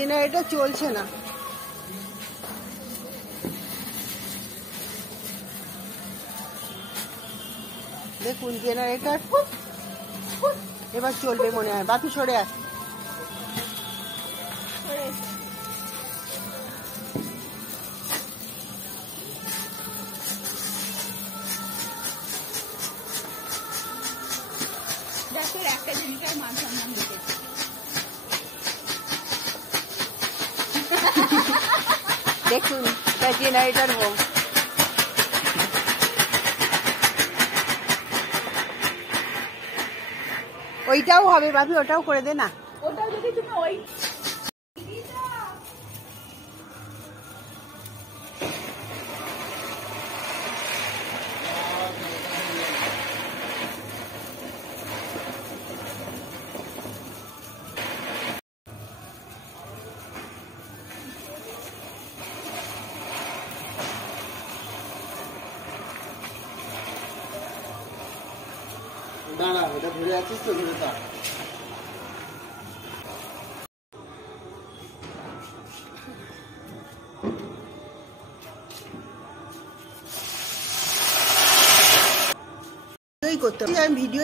Generator চলছে না। দেখুন জেনারেটর এবার চলবে মনে হয়। বাপি সরে আস। দেখুন জেনারেটর হোক। ওইটাও হবে ভাবি, ওটাও করে দে না। ওটাও যদি তুমি ওই দাঁড়া, ওটা ধরে আছিস তো, ধরে থাক। করতে আমি ভিডিও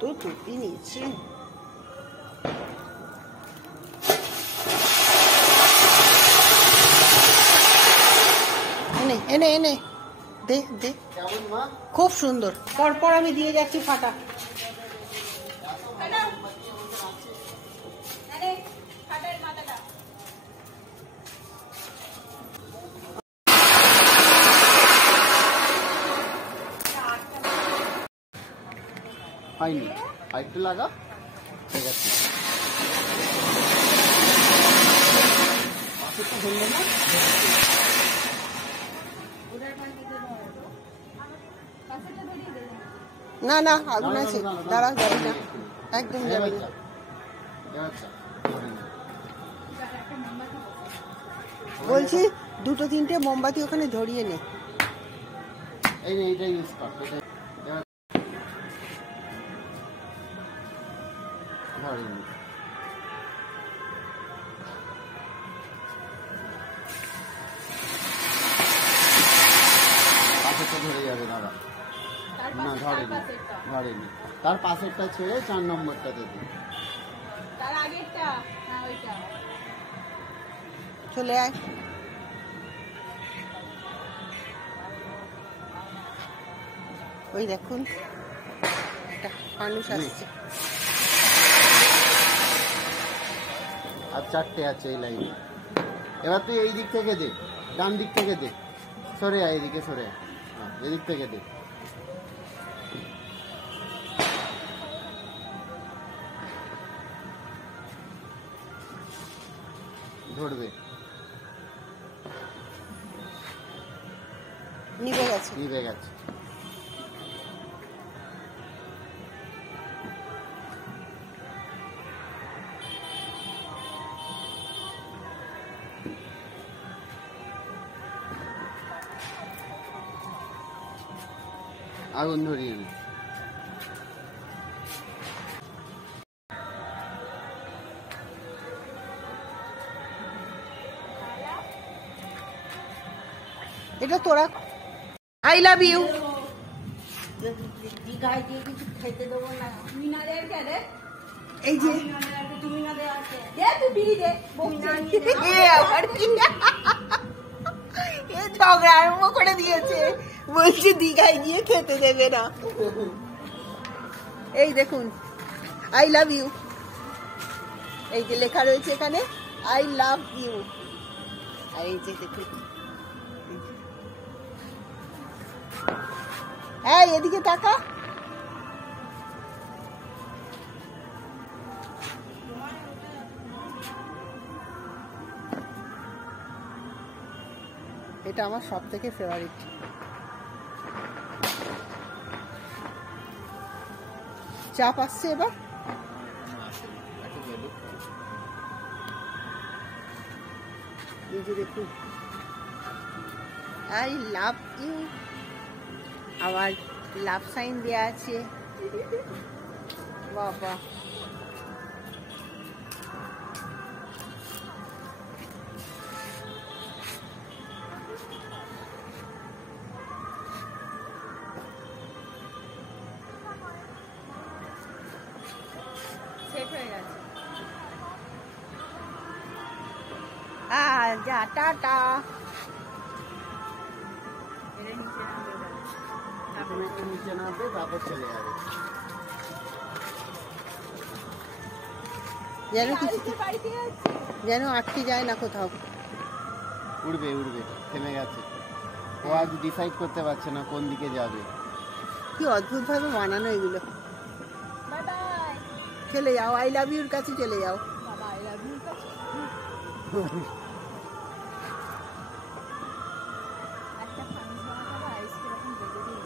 তো টুপি নিয়েছি। এনে এনে এনে দে দে, খুব সুন্দর। পরপর আমি দিয়ে যাচ্ছি ফাটা। হয়নি, আরেকটু লাগা। ঠিক আছে, না না আগুন আছে, দাঁড়া যাবি না, একদম যাবি না। বলছি দুটো তিনটে মোমবাতি ওখানে ধরিয়ে নে। এই নে, এইটা ইউজ কর। ধরিনি, পাশেরটা ধরে যাবে। দাঁড়া, না ধরেনি, ধরেনি। তার পাশেরটা ছেড়ে 4 নম্বরটা দেবে। তার আগেরটা না ওইটা। চলে আয়। ওই দেখুন একটা মানুষ আসছে। আর 4টে আছে এই লাইনে। এবার তুই এই দিক থেকে দে, ডান দিক থেকে দে। সরে আয়, এদিকে সরে আয়। এদিক থেকে দে। ধরবে, নিভে গেছে, নিভে গেছে। আগুন ধরিয়ে নে। এটা তোরা। I love you. দীঘায় দিয়ে কিছু খেতে দেবো না। মিনাদের কে রে? এই যে তুমি না দে আছে। দে তুই বিড়ি দে। এ আবার কি এ ঝগড়া আরম্ভ করে দিয়েছে, বলছি দীঘায় গিয়ে খেতে দেবে না। এই দেখুন, আই লাভ ইউ। এই যে লেখা রয়েছে এখানে আই লাভ ইউ। আর এই যে দেখুন, হ্যাঁ এদিকে তাকা। এটা আমার সব থেকে ফেভারিট। চাপ আসছে এবার। এই যে দেখুন আই লাভ ইউ, আবার লাভ সাইন দেওয়া আছে। বাবা সেট হয়ে গেছে। যা টাটা। এটা নিচে নামিয়ে দাও। তুমি একটু নিচে নামবে, তারপর চলে যাবে। যেন কিছু কালকে বাড়িতে যাচ্ছি। যেন আটকে যায় না কোথাও। উড়বে উড়বে, থেমে গেছে। ও আজ ডিসাইড করতে পারছে না কোন দিকে যাবে। কি অদ্ভুত ভাবে বানানো এগুলো। Bye bye. চলে যাও, আই লাভ ইউর কাছে চলে যাও। বাবা আই লাভ ইউ কাছে। একটা ফানুস বানাতে হবে, আইস কিরকম বেঁধে দিয়ে।